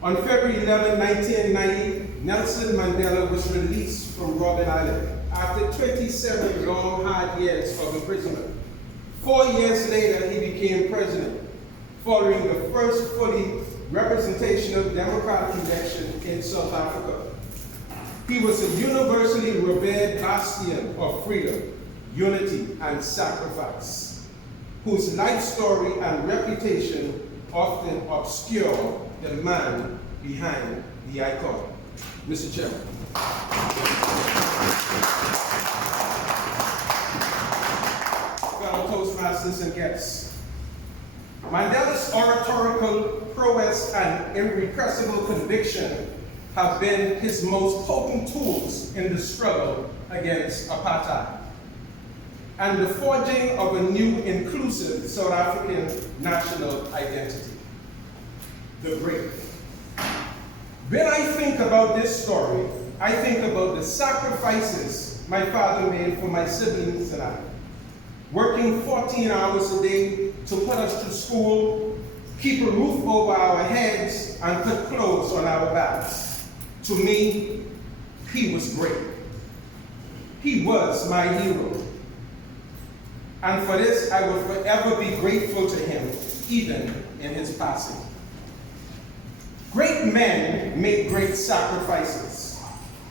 On February 11, 1990, Nelson Mandela was released from Reuben Island after 27 long, hard years of imprisonment. 4 years later, he became president, following the first fully representational democratic election in South Africa. He was a universally revered bastion of freedom, unity, and sacrifice, whose life story and reputation often obscure the man behind the icon. Mr. Chairman. Fellow Toastmasters and guests, Mandela's oratorical prowess and irrepressible conviction have been his most potent tools in the struggle against apartheid and the forging of a new inclusive South African national identity. The Great. When I think about this story, I think about the sacrifices my father made for my siblings and I, working 14 hours a day to put us to school, keep a roof over our heads, and put clothes on our backs. To me, he was great. He was my hero. And for this, I will forever be grateful to him, even in his passing. Great men make great sacrifices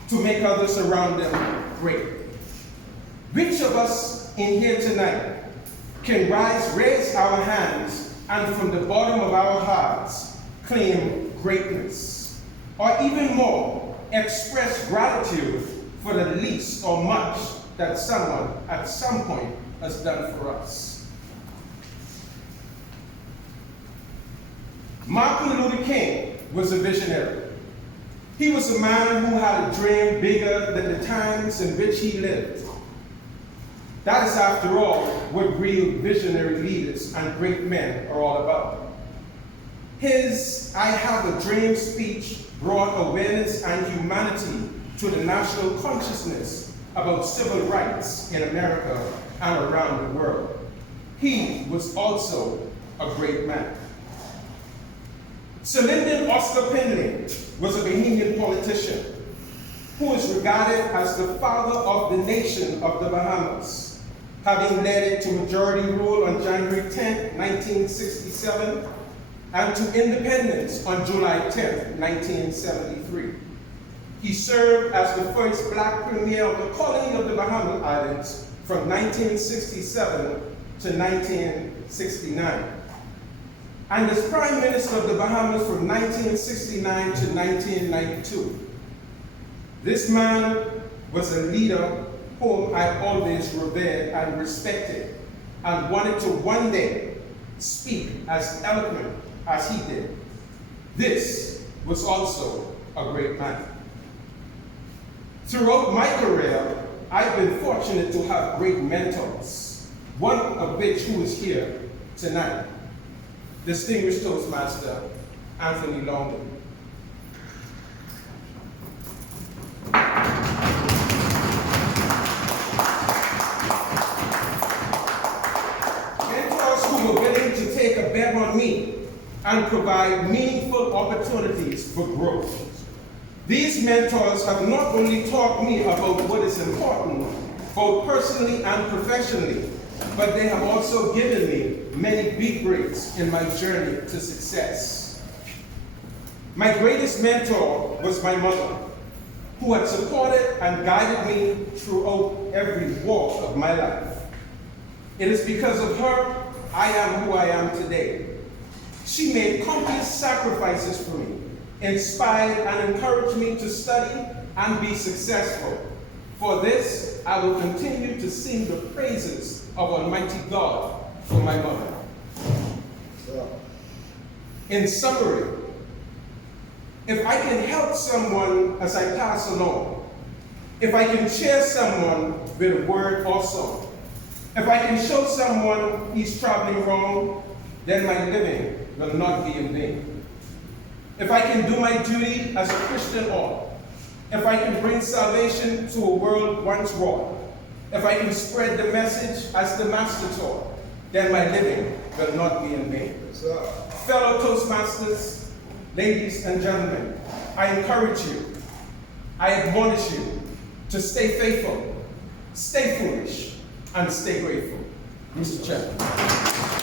to make others around them great. Which of us in here tonight can raise our hands, and from the bottom of our hearts claim greatness, or even more, express gratitude for the least or much that someone at some point has done for us? Martin Luther King was a visionary. He was a man who had a dream bigger than the times in which he lived. That is, after all, what real visionary leaders and great men are all about. His "I Have a Dream" speech brought awareness and humanity to the national consciousness about civil rights in America and around the world. He was also a great man. Sir Lyndon Oscar Pinley was a Bahamian politician who is regarded as the father of the nation of the Bahamas, having led it to majority rule on January 10, 1967, and to independence on July 10, 1973. He served as the first black premier of the colony of the Bahama Islands from 1967 to 1969, and as Prime Minister of the Bahamas from 1969 to 1992. This man was a leader whom I always revered and respected, and wanted to one day speak as eloquent as he did. This was also a great man. Throughout my career, I've been fortunate to have great mentors, one of which who is here tonight, distinguished Toastmaster Anthony Longden. Mentors who were willing to take a bet on me and provide meaningful opportunities for growth. These mentors have not only taught me about what is important, both personally and professionally, but they have also given me many big breaks in my journey to success. My greatest mentor was my mother, who had supported and guided me throughout every walk of my life. It is because of her I am who I am today. She made countless sacrifices for me, inspired and encouraged me to study and be successful. For this, I will continue to sing the praises of Almighty God for my mother. In summary, if I can help someone as I pass along, if I can cheer someone with a word or song, if I can show someone he's traveling wrong, then my living will not be in vain. If I can do my duty as a Christian ought, if I can bring salvation to a world once wrought, if I can spread the message as the Master taught, then my living will not be in vain. Fellow Toastmasters, Ladies and gentlemen, I encourage you, I admonish you to stay faithful, stay foolish, and stay grateful. Mr. Chairman.